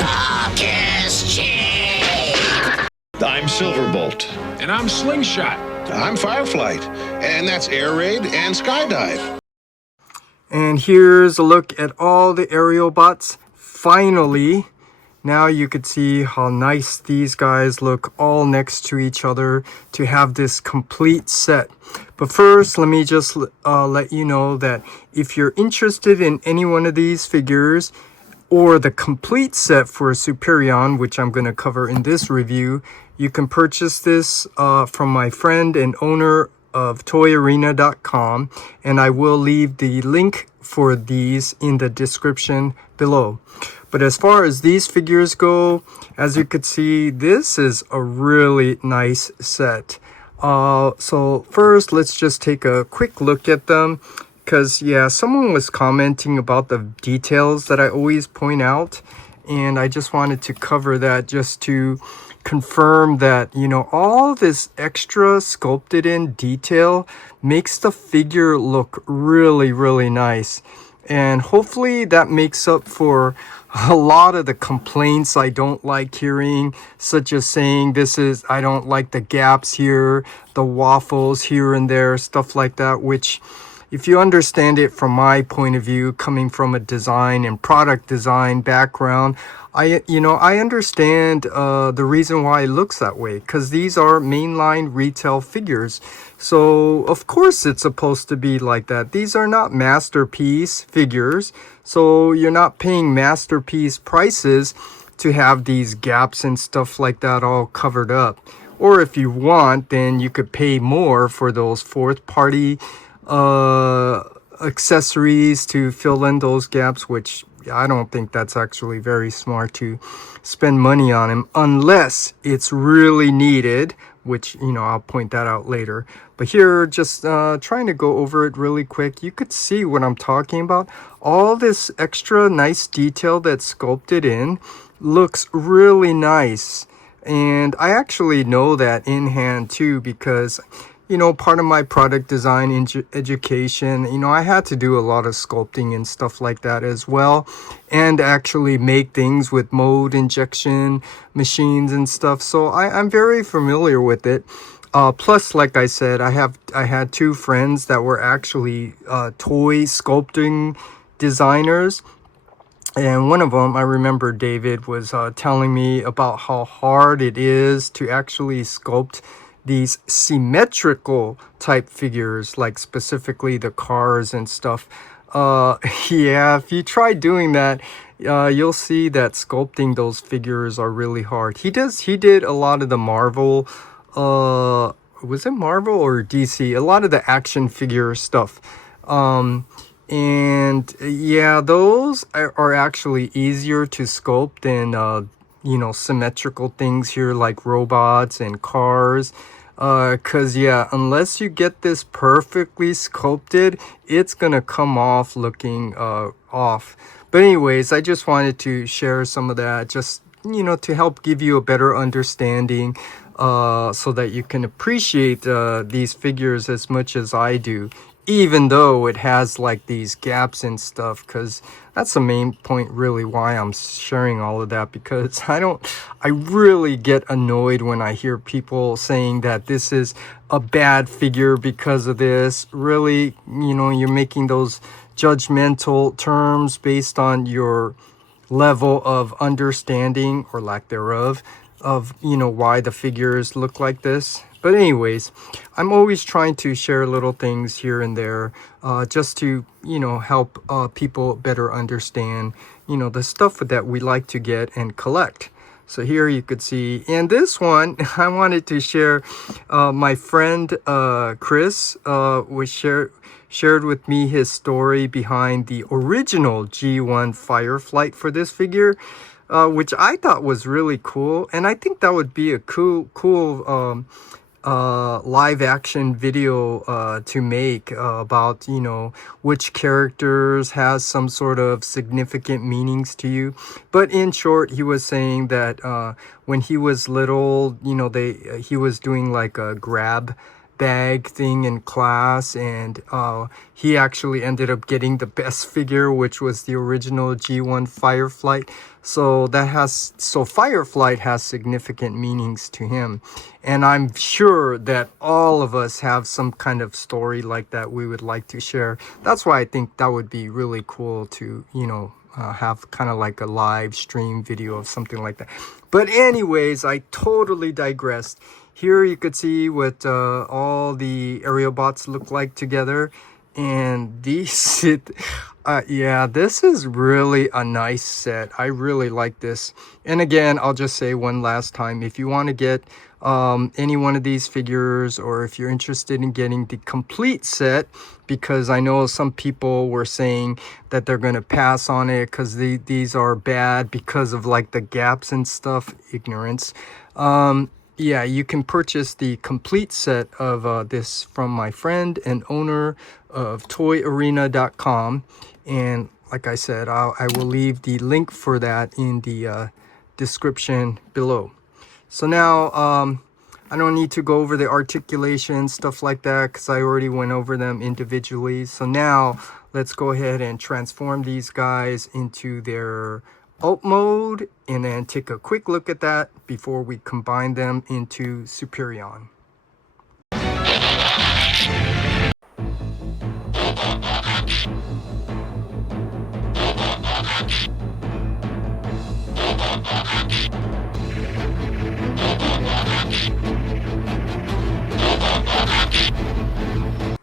Talk is cheap. I'm Silverbolt. And I'm Slingshot. I'm Fireflight. And that's Air Raid and Skydive. And here's a look at all the aerial bots. Finally, now you could see how nice these guys look all next to each other to have this complete set. But first, let me just let you know that if you're interested in any one of these figures or the complete set for Superion, which I'm going to cover in this review, you can purchase this from my friend and owner of toyarena.com, and I will leave the link for these in the description below. But as far as these figures go, as you could see, this is a really nice set. So first, let's just take a quick look at them, because yeah, someone was commenting about the details that I always point out, and I just wanted to cover that just to confirm that, you know, all this extra sculpted in detail makes the figure look really, really nice. And hopefully that makes up for a lot of the complaints I don't like hearing, such as saying I don't like the gaps here, the waffles here and there, stuff like that, which if you understand it from my point of view, coming from a design and product design background, I understand the reason why it looks that way, because these are mainline retail figures. So of course it's supposed to be like that. These are not masterpiece figures, so you're not paying masterpiece prices to have these gaps and stuff like that all covered up. Or if you want, then you could pay more for those fourth party accessories to fill in those gaps, which I don't think that's actually very smart to spend money on them unless it's really needed, which, you know, I'll point that out later. But here, just trying to go over it really quick, you could see what I'm talking about. All this extra nice detail that's sculpted in looks really nice. And I actually know that in hand too, because, you know, part of my product design education, you know, I had to do a lot of sculpting and stuff like that as well, and actually make things with mold injection machines and stuff. So I'm very familiar with it. Plus, like I said, I had two friends that were actually toy sculpting designers. And one of them, I remember David was telling me about how hard it is to actually sculpt these symmetrical type figures, like specifically the cars and stuff. Yeah, if you try doing that, you'll see that sculpting those figures are really hard. He did a lot of the Marvel, was it Marvel or DC? A lot of the action figure stuff. And yeah, those are actually easier to sculpt than you know, symmetrical things here like robots and cars. Cause yeah, unless you get this perfectly sculpted, it's gonna come off looking off. But anyways, I just wanted to share some of that, just, you know, to help give you a better understanding, so that you can appreciate these figures as much as I do, even though it has like these gaps and stuff, because that's the main point really why I'm sharing all of that, because I really get annoyed when I hear people saying that this is a bad figure because of this. Really, you know, you're making those judgmental terms based on your level of understanding or lack thereof of, you know, why the figures look like this. But anyways, I'm always trying to share little things here and there, just to, you know, help people better understand, you know, the stuff that we like to get and collect. So here you could see, and this one, I wanted to share, my friend Chris shared with me his story behind the original G1 Fireflight for this figure, which I thought was really cool. And I think that would be a cool live action video to make about, you know, which characters has some sort of significant meanings to you. But in short, he was saying that when he was little, you know, he was doing like a grab bag thing in class, and he actually ended up getting the best figure, which was the original G1 Fireflight. So Fireflight has significant meanings to him, and I'm sure that all of us have some kind of story like that we would like to share. That's why I think that would be really cool to, have kind of like a live stream video of something like that. But anyways, I totally digressed. Here you could see what all the aerial bots look like together, and these yeah, this is really a nice set. I really like this. And again, I'll just say one last time, if you want to get any one of these figures, or if you're interested in getting the complete set, because I know some people were saying that they're going to pass on it because these are bad because of like the gaps and stuff. Ignorance. Yeah, you can purchase the complete set of this from my friend and owner of toyarena.com. And like I said, I will leave the link for that in the description below. So now I don't need to go over the articulation, stuff like that, because I already went over them individually. So now let's go ahead and transform these guys into their alt mode, and then take a quick look at that before we combine them into Superion.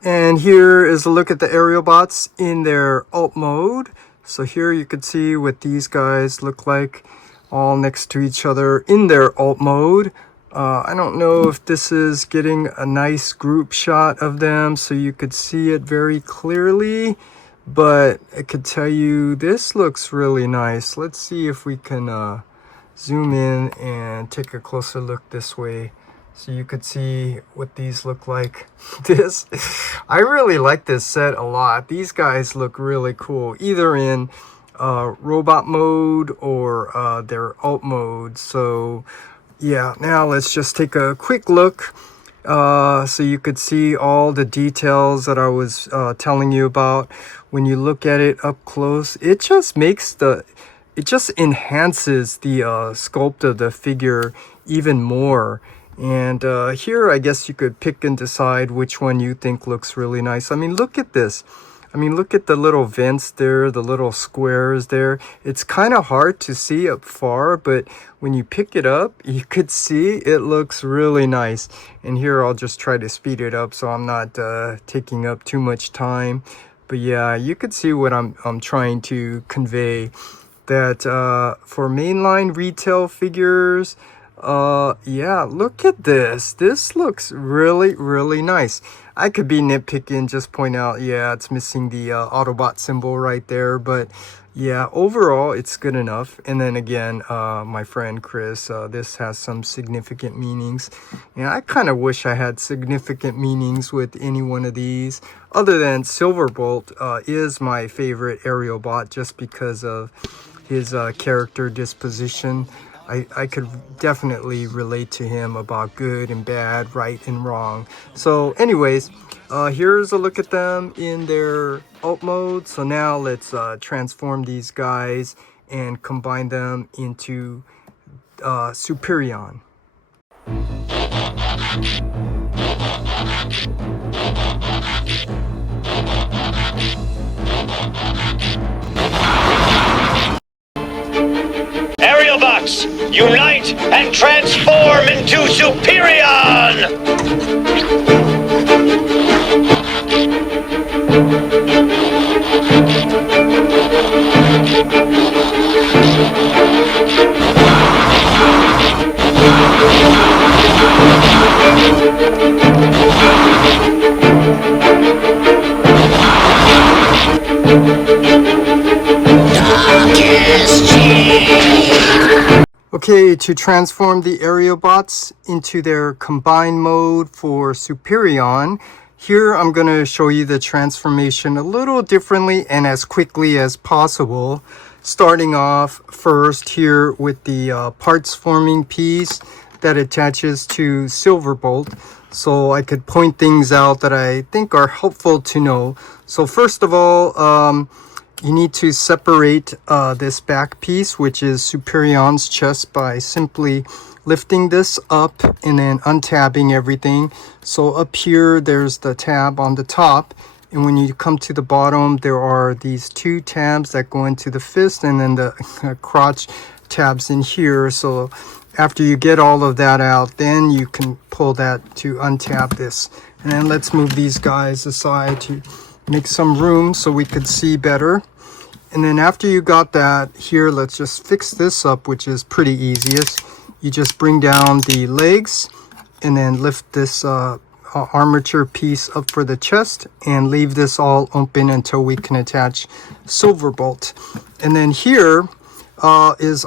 And here is a look at the aerial bots in their alt mode. So here you can see what these guys look like all next to each other in their alt mode. I don't know if this is getting a nice group shot of them so you could see it very clearly, but I could tell you this looks really nice. Let's see if we can zoom in and take a closer look this way, so you could see what these look like. I really like this set a lot. These guys look really cool, either in robot mode or their alt mode. So yeah, now let's just take a quick look so you could see all the details that I was telling you about. When you look at it up close, it just enhances the sculpt of the figure even more. And here, I guess you could pick and decide which one you think looks really nice. I mean, look at this. I mean, look at the little vents there, the little squares there. It's kind of hard to see up far, but when you pick it up, you could see it looks really nice. And here, I'll just try to speed it up so I'm not taking up too much time. But yeah, you could see what I'm trying to convey. That for mainline retail figures, yeah, look at this. This looks really, really nice. I could be nitpicking, just point out, yeah, it's missing the Autobot symbol right there, but yeah, overall, it's good enough. And then again, my friend Chris, this has some significant meanings. And I kind of wish I had significant meanings with any one of these, other than Silverbolt is my favorite aerial bot just because of his character disposition. I could definitely relate to him about good and bad, right and wrong. So anyways, here's a look at them in their alt mode. So now let's transform these guys and combine them into Superion. Aerial bots, unite and transform into Superion! Okay, to transform the aerial bots into their combined mode for Superion, here I'm going to show you the transformation a little differently and as quickly as possible. Starting off first here with the parts forming piece. that attaches to Silverbolt, so I could point things out that I think are helpful to know. So first of all, you need to separate this back piece, which is Superion's chest, by simply lifting this up and then untabbing everything. So up here, there's the tab on the top. And when you come to the bottom, there are these 2 tabs that go into the fist, and then the crotch tabs in here. So after you get all of that out, then you can pull that to untab this. And then let's move these guys aside to make some room so we could see better. And then after you got that here, let's just fix this up, which is pretty easiest. You just bring down the legs and then lift this armature piece up for the chest and leave this all open until we can attach Silverbolt. And then here is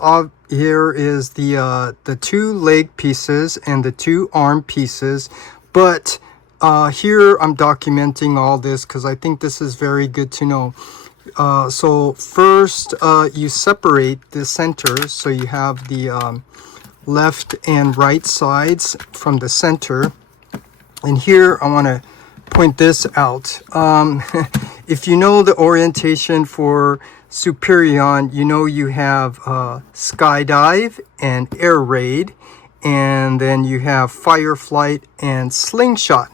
the 2 leg pieces and the 2 arm pieces. But here I'm documenting all this because I think this is very good to know. So first you separate the centers, so you have the left and right sides from the center. And here I want to point this out. If you know the orientation for Superion, you know you have Skydive and Air Raid, and then you have Fireflight and Slingshot.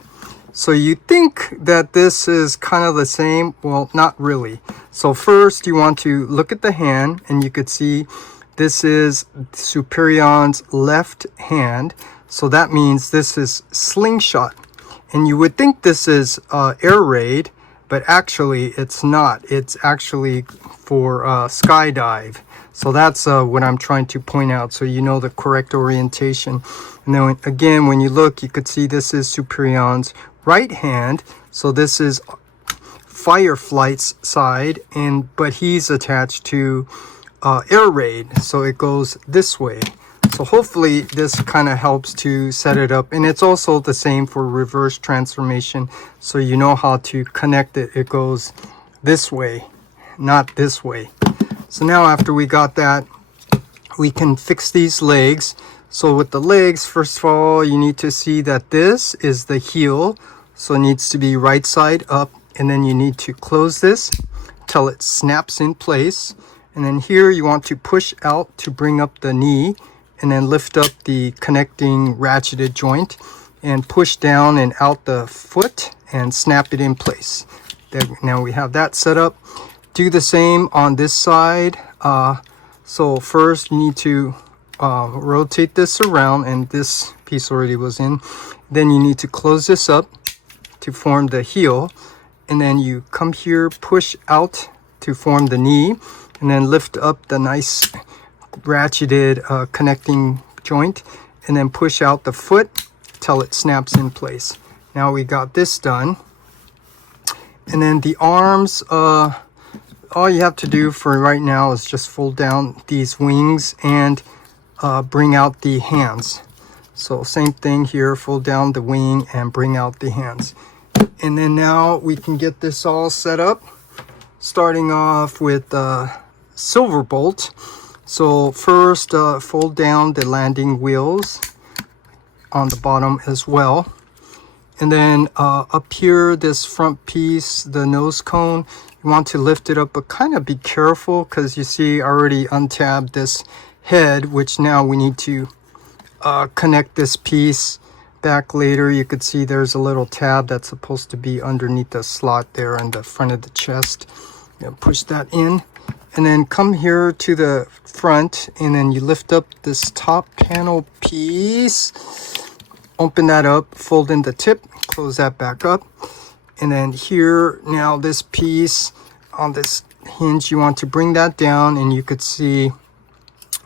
So you think that this is kind of the same? Well, not really. So first you want to look at the hand, and you could see this is Superion's left hand. So that means this is Slingshot. And you would think this is Air Raid, but actually it's not. It's actually for Skydive. So that's what I'm trying to point out, so you know the correct orientation. And then again, when you look, you could see this is Superion's right hand. So this is Fireflight's side, but he's attached to Air Raid, so it goes this way. So hopefully this kind of helps to set it up. And it's also the same for reverse transformation, so you know how to connect it. It goes this way, not this way. So now after we got that, we can fix these legs. So with the legs, first of all, you need to see that this is the heel, so it needs to be right side up. And then you need to close this till it snaps in place. And then here you want to push out to bring up the knee, and then lift up the connecting ratcheted joint and push down and out the foot and snap it in place. Now we have that set up. Do the same on this side. So first you need to rotate this around, and this piece already was in. Then you need to close this up to form the heel, and then you come here, push out to form the knee, and then lift up the nice ratcheted connecting joint, and then push out the foot till it snaps in place. Now we got this done. And then the arms, all you have to do for right now is just fold down these wings and bring out the hands. So same thing here, fold down the wing and bring out the hands. And then now we can get this all set up, starting off with Silverbolt. So first, fold down the landing wheels on the bottom as well. And then up here, this front piece, the nose cone, you want to lift it up, but kind of be careful because you see I already untabbed this head, which now we need to connect this piece back later. You could see there's a little tab that's supposed to be underneath the slot there in the front of the chest. Push that in. And then come here to the front, and then you lift up this top panel piece, open that up, fold in the tip, close that back up. And then here, now this piece on this hinge, you want to bring that down, and you could see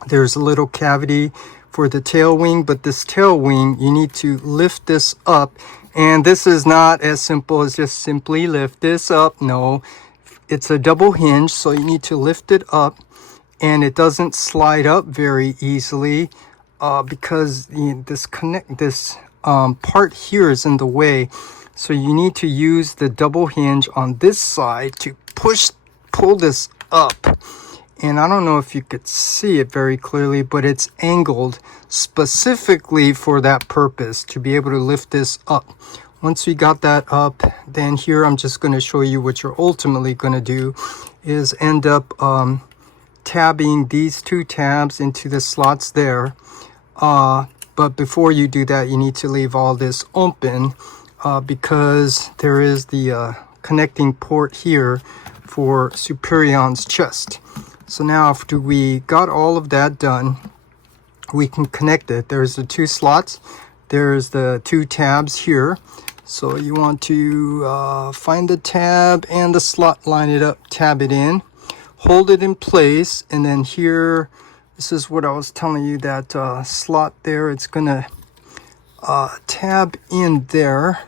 there's a little cavity for the tail wing, but this tail wing, you need to lift this up. And this is not as simple as just simply lift this up. No. It's a double hinge, so you need to lift it up, and it doesn't slide up very easily because this part here is in the way. So you need to use the double hinge on this side to pull this up. and I don't know if you could see it very clearly, but it's angled specifically for that purpose, to be able to lift this up. Once we got that up, then here I'm just going to show you what you're ultimately going to do is end up tabbing these two tabs into the slots there. But before you do that, you need to leave all this open because there is the connecting port here for Superion's chest. So now after we got all of that done, we can connect it. There's the two slots. There's the two tabs here. So you want to find the tab and the slot, line it up, tab it in, hold it in place, and then here, this is what I was telling you, that slot there, it's gonna tab in there,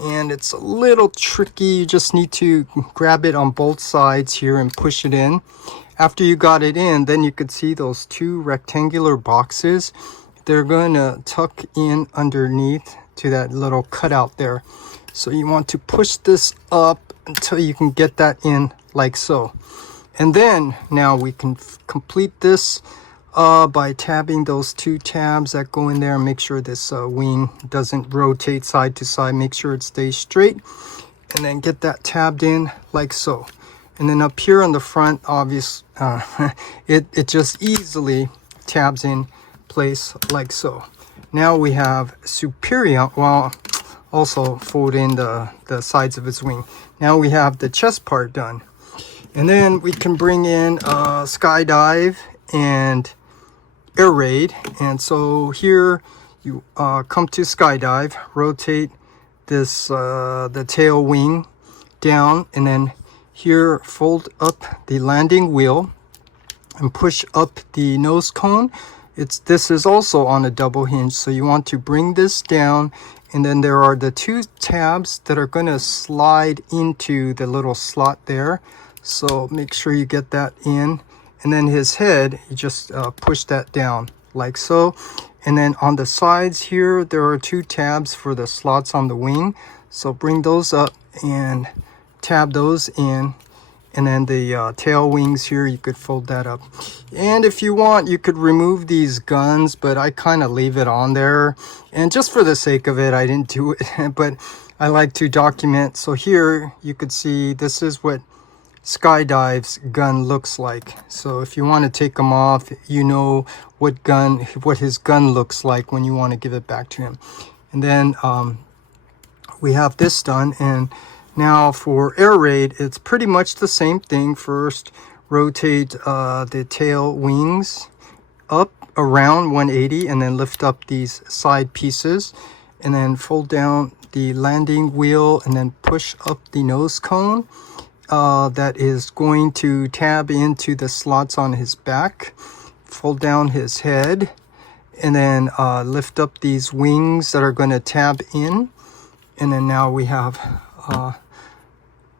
and it's a little tricky. You just need to grab it on both sides here and push it in. After you got it in, then you could see those two rectangular boxes. They're going to tuck in underneath to that little cutout there. So you want to push this up until you can get that in like so. And then now we can complete this by tabbing those two tabs that go in there and make sure this wing doesn't rotate side to side. Make sure it stays straight, and then get that tabbed in like so. And then up here on the front, it just easily tabs in place like so. Now we have Superion, well, also fold in the sides of its wing. Now we have the chest part done. And then we can bring in Skydive and Air Raid. And so here you come to Skydive, rotate this the tail wing down, and then here fold up the landing wheel and push up the nose cone. This is also on a double hinge, so you want to bring this down, and then there are the two tabs that are going to slide into the little slot there. So make sure you get that in, and then his head, you just push that down like so. And then on the sides here, there are two tabs for the slots on the wing, so bring those up and tab those in. And then the tail wings here, you could fold that up. And if you want, you could remove these guns, but I kind of leave it on there. And just for the sake of it, I didn't do it, but I like to document. So here you could see this is what Skydive's gun looks like. So if you want to take them off, you know what his gun looks like when you want to give it back to him. And then we have this done. And now for Air Raid, it's pretty much the same thing. First, rotate the tail wings up around 180, and then lift up these side pieces, and then fold down the landing wheel, and then push up the nose cone that is going to tab into the slots on his back. Fold down his head, and then lift up these wings that are going to tab in. And then now we have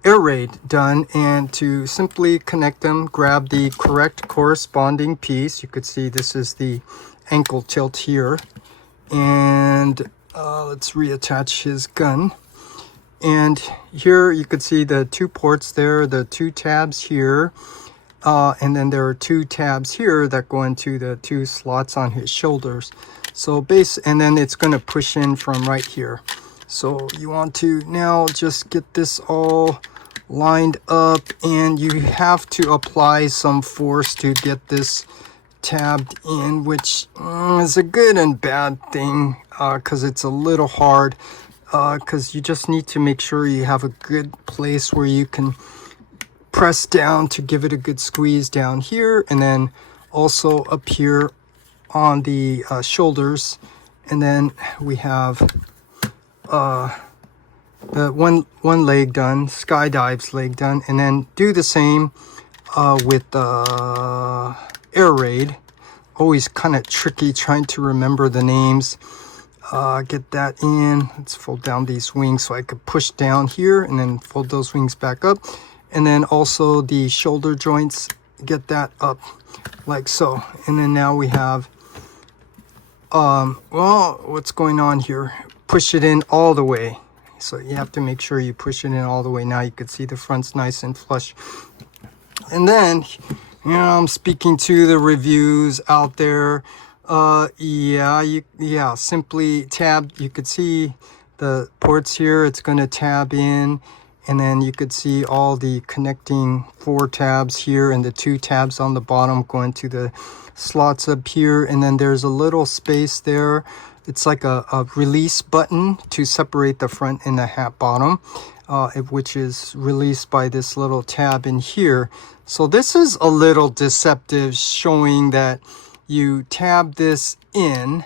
Air Raid done. And to simply connect them, grab the correct corresponding piece. You could see this is the ankle tilt here, and let's reattach his gun. And here you could see the two ports there, the two tabs here, and then there are two tabs here that go into the two slots on his shoulders. So and then it's going to push in from right here. So you want to now just get this all lined up, and you have to apply some force to get this tabbed in, which is a good and bad thing because it's a little hard, because you just need to make sure you have a good place where you can press down to give it a good squeeze down here, and then also up here on the shoulders. And then we have the one leg done, Skydive's leg done, and then do the same with Air Raid. Always kind of tricky trying to remember the names. Get that in. Let's fold down these wings so I could push down here and then fold those wings back up. And then also the shoulder joints, get that up like so. And then now we have, well, what's going on here? Push it in all the way. So you have to make sure you push it in all the way. Now you can see the front's nice and flush. And then I'm speaking to the reviews out there. Simply tab. You could see the ports here. It's going to tab in, and then you could see all the connecting 4 tabs here and the 2 tabs on the bottom going to the slots up here. And then there's a little space there. It's like a release button to separate the front and the bottom, which is released by this little tab in here. So this is a little deceptive, showing that you tab this in,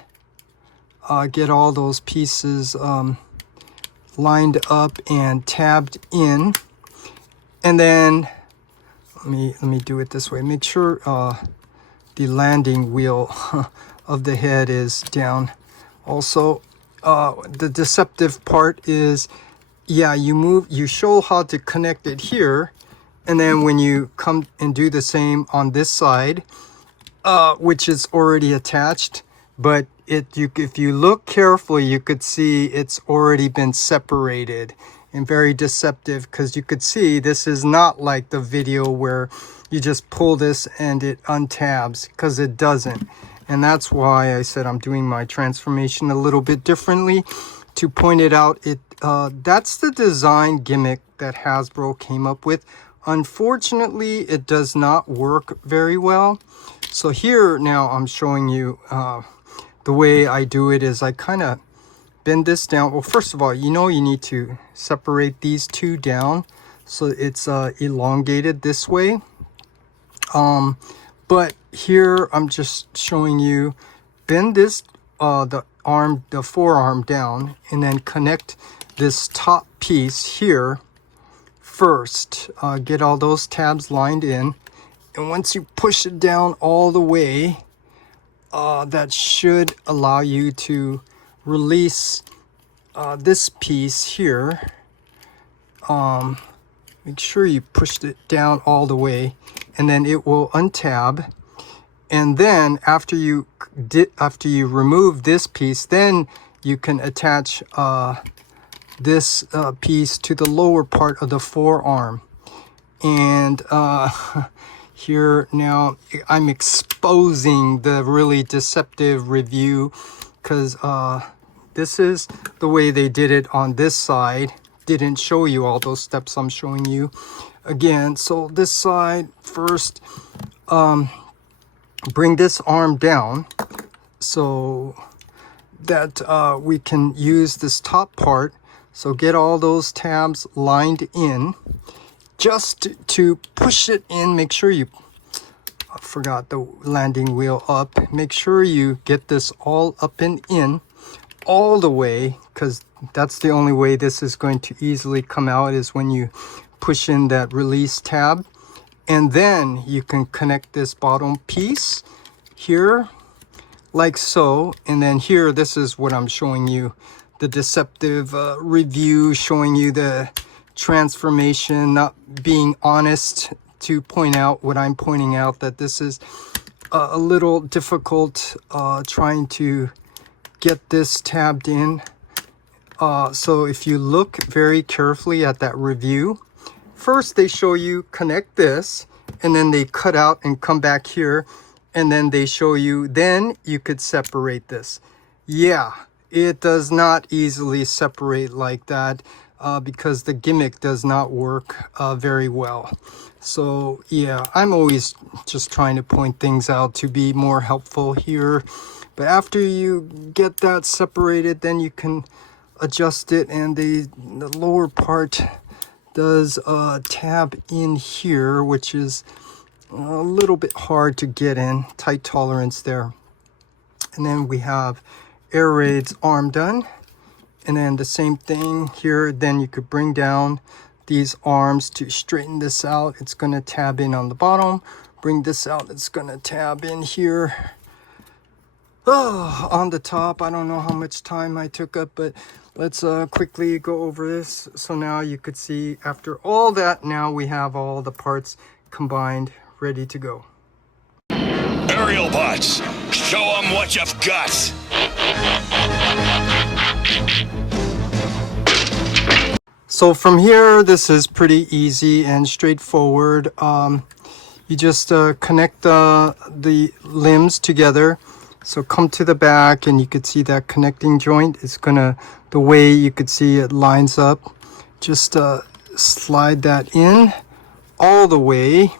get all those pieces lined up and tabbed in, and then let me do it this way. Make sure the landing wheel of the head is down. Also, the deceptive part is, you show how to connect it here, and then when you come and do the same on this side, which is already attached, but if you look carefully, you could see it's already been separated, and very deceptive, because you could see this is not like the video where you just pull this and it untabs, because it doesn't. And that's why I said I'm doing my transformation a little bit differently, to point it out. That's the design gimmick that Hasbro came up with. Unfortunately, it does not work very well. So here now I'm showing you the way I do it is I kind of bend this down. Well, first of all, you need to separate these 2 down so it's elongated this way. But here I'm just showing you, bend this the forearm down, and then connect this top piece here first. Get all those tabs lined in, and once you push it down all the way, that should allow you to release this piece here. Make sure you pushed it down all the way, and then it will untab. And then after you remove this piece, then you can attach this piece to the lower part of the forearm. And here now I'm exposing the really deceptive review, because this is the way they did it on this side. Didn't show you all those steps I'm showing you again. So this side first, bring this arm down so that we can use this top part. So get all those tabs lined in, just to push it in. Make sure I forgot the landing wheel up. Make sure you get this all up and in all the way, because that's the only way this is going to easily come out, is when you push in that release tab. And then you can connect this bottom piece here like so. And then here, this is what I'm showing you, the deceptive review, showing you the transformation, not being honest, to point out what I'm pointing out, that this is a little difficult trying to get this tabbed in. So if you look very carefully at that review, first they show you connect this, and then they cut out and come back here, and then they show you, then you could separate this. Yeah, it does not easily separate like that, because the gimmick does not work very well. So yeah, I'm always just trying to point things out to be more helpful here. But after you get that separated, then you can adjust it, and the lower part does tab in here, which is a little bit hard to get in, tight tolerance there. And then we have air raid's arm done, and then the same thing here. Then you could bring down these arms to straighten this out. It's going to tab in on the bottom. Bring this out, it's going to tab in here. On the top. I don't know how much time I took up, but let's quickly go over this. So now you could see, after all that, now we have all the parts combined, ready to go. Aerial bots, show them what you've got. So from here, this is pretty easy and straightforward. you just connect the limbs together. So come to the back, and you could see that connecting joint is gonna, the way you could see it lines up. Just slide that in all the way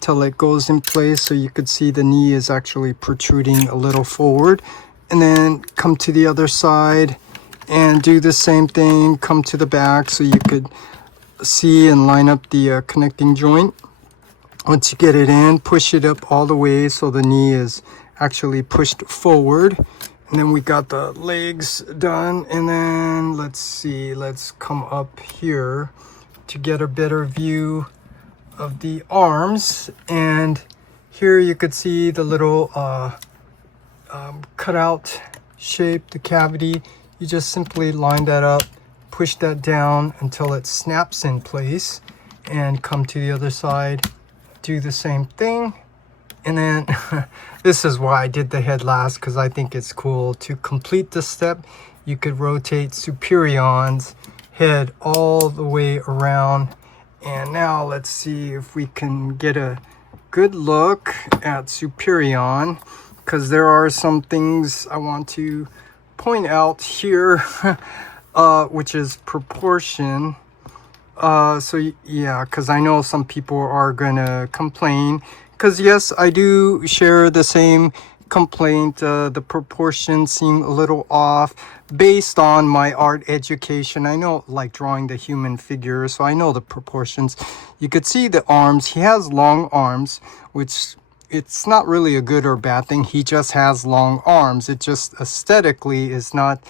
till it goes in place, so you could see the knee is actually protruding a little forward. And then come to the other side and do the same thing. Come to the back so you could see and line up the connecting joint. Once you get it in, push it up all the way so the knee is actually pushed forward. And then we got the legs done. And then let's see, let's come up here to get a better view of the arms. And here you could see the little cutout shape, the cavity. You just simply line that up, push that down until it snaps in place, and come to the other side, do the same thing. And then this is why I did the head last, because I think it's cool. To complete the step, you could rotate Superion's head all the way around. And now let's see if we can get a good look at Superion, because there are some things I want to point out here, which is proportion. So yeah, because I know some people are gonna complain, because yes, I do share the same complaint. The proportions seem a little off based on my art education. I know, like drawing the human figure, so I know the proportions. You could see the arms. He has long arms, which it's not really a good or bad thing. He just has long arms. It just aesthetically is not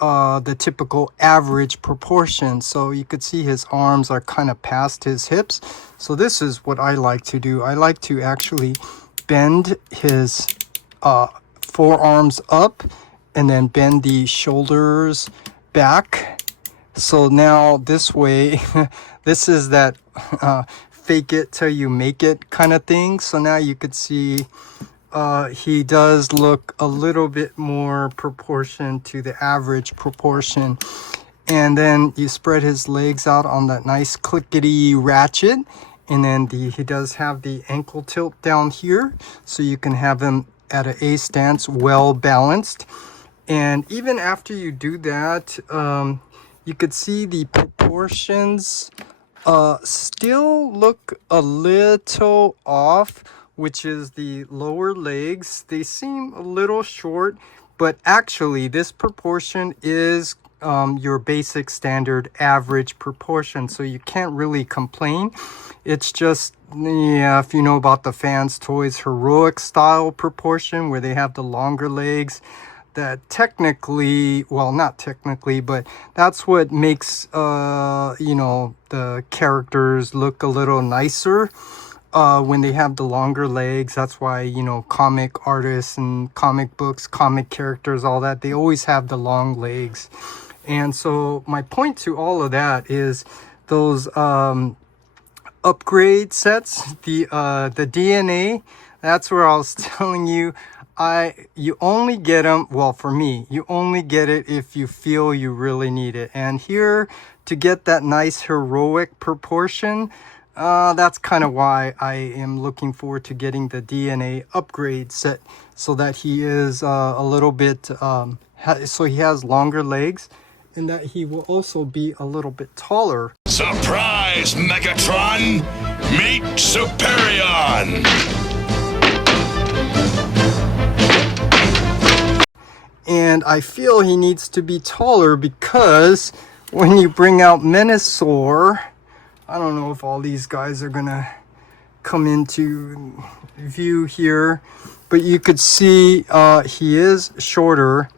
the typical average proportion. So you could see his arms are kind of past his hips. So this is what I like to do. I like to actually bend his forearms up and then bend the shoulders back. So now this way, this is that fake it till you make it kind of thing. So now you could see he does look a little bit more proportion to the average proportion. And then you spread his legs out on that nice clickety ratchet. And then he does have the ankle tilt down here, so you can have him at an A stance, well balanced. And even after you do that, you could see the proportions still look a little off, which is the lower legs. They seem a little short, but actually this proportion is your basic standard average proportion, so you can't really complain. It's just, yeah, if you know about the Fans Toys heroic style proportion where they have the longer legs, that technically, well, not technically, but that's what makes you know, the characters look a little nicer when they have the longer legs. That's why, you know, comic artists and comic books, comic characters, all that, they always have the long legs. And so my point to all of that is those upgrade sets, the DNA, that's where I was telling you, you only get them, well, for me, you only get it if you feel you really need it. And here, to get that nice heroic proportion, that's kind of why I am looking forward to getting the DNA upgrade set, so that he is a little bit, so he has longer legs, and that he will also be a little bit taller. Surprise, Megatron! Meet Superion! And I feel he needs to be taller because when you bring out Menasor, I don't know if all these guys are gonna come into view here, but you could see he is shorter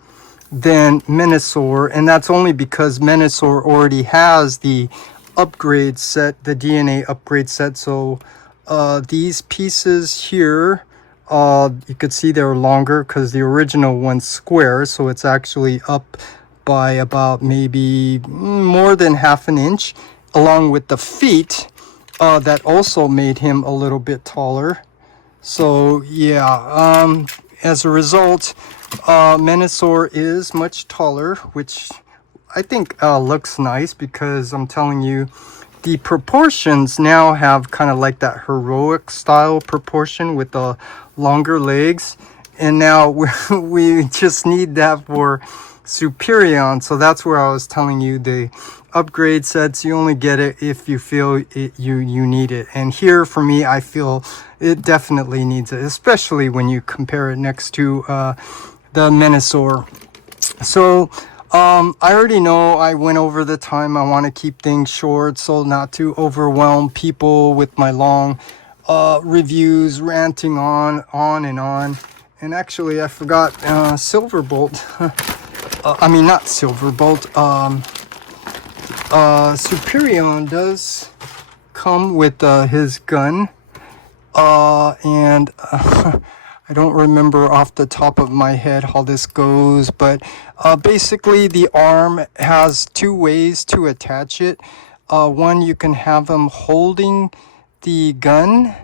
than Menasor, and that's only because Menasor already has the upgrade set, the DNA upgrade set. So these pieces here, you could see they're longer because the original one's square, so it's actually up by about maybe more than half an inch, along with the feet that also made him a little bit taller. So yeah, as a result, Menasor is much taller, which I think looks nice, because I'm telling you, the proportions now have kind of like that heroic style proportion with the longer legs, and now we just need that for Superion. So that's where I was telling you the upgrade sets, you only get it if you feel you need it. And here for me, I feel it definitely needs it, especially when you compare it next to the Menasor. So I already know I went over the time. I want to keep things short so not to overwhelm people with my long reviews, ranting on and on. And actually I forgot Silverbolt. I mean, not Silverbolt. Superion does come with his gun. And I don't remember off the top of my head how this goes, but basically the arm has two ways to attach it. One, you can have him holding the gun,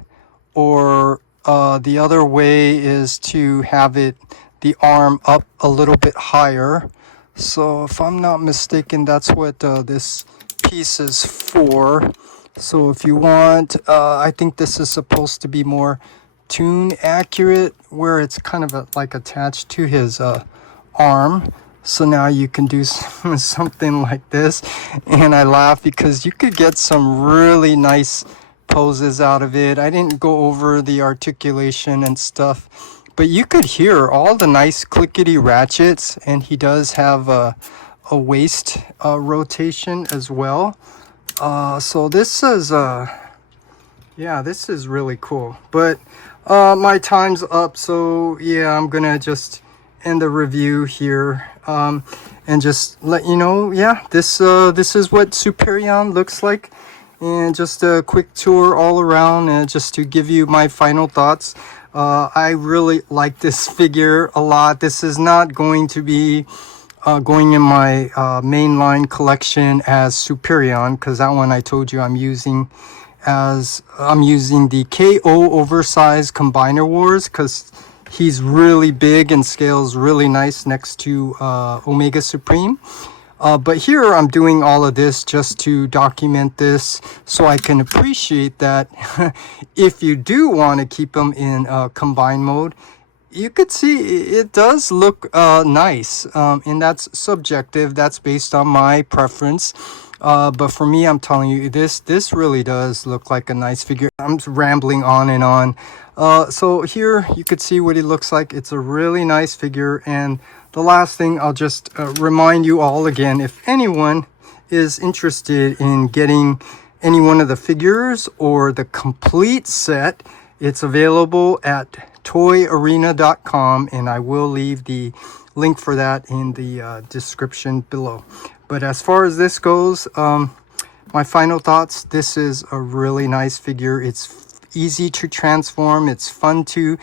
or the other way is to have the arm up a little bit higher. So if I'm not mistaken, that's what this piece is for. So if you want, I think this is supposed to be more tune accurate, where it's kind of like attached to his arm. So now you can do something like this. And I laugh because you could get some really nice poses out of it. I didn't go over the articulation and stuff, but you could hear all the nice clickety ratchets, and he does have a waist rotation as well. So this is yeah, this is really cool. But my time's up, so yeah, I'm gonna just end the review here, and just let you know, yeah, this is what Superion looks like. And just a quick tour all around, and just to give you my final thoughts. I really like this figure a lot. This is not going to be going in my mainline collection as Superion, because that one I told you I'm using the KO oversized Combiner Wars, because he's really big and scales really nice next to Omega Supreme. But here I'm doing all of this just to document this, so I can appreciate that if you do want to keep them in combine mode, you could see it does look nice, and that's subjective. That's based on my preference. But for me, I'm telling you, this really does look like a nice figure. I'm rambling on and on. So here you could see what he looks like. It's a really nice figure. And the last thing, I'll just remind you all again, if anyone is interested in getting any one of the figures or the complete set, it's available at toyarena.com, and I will leave the link for that in the description below. But as far as this goes, my final thoughts, this is a really nice figure. It's easy to transform, it's fun to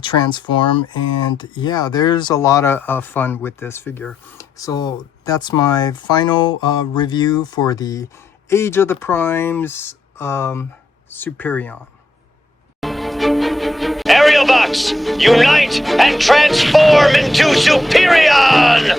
transform, and yeah, there's a lot of fun with this figure. So that's my final review for the Age of the Primes Superion. Aerial bots, unite and transform into Superion!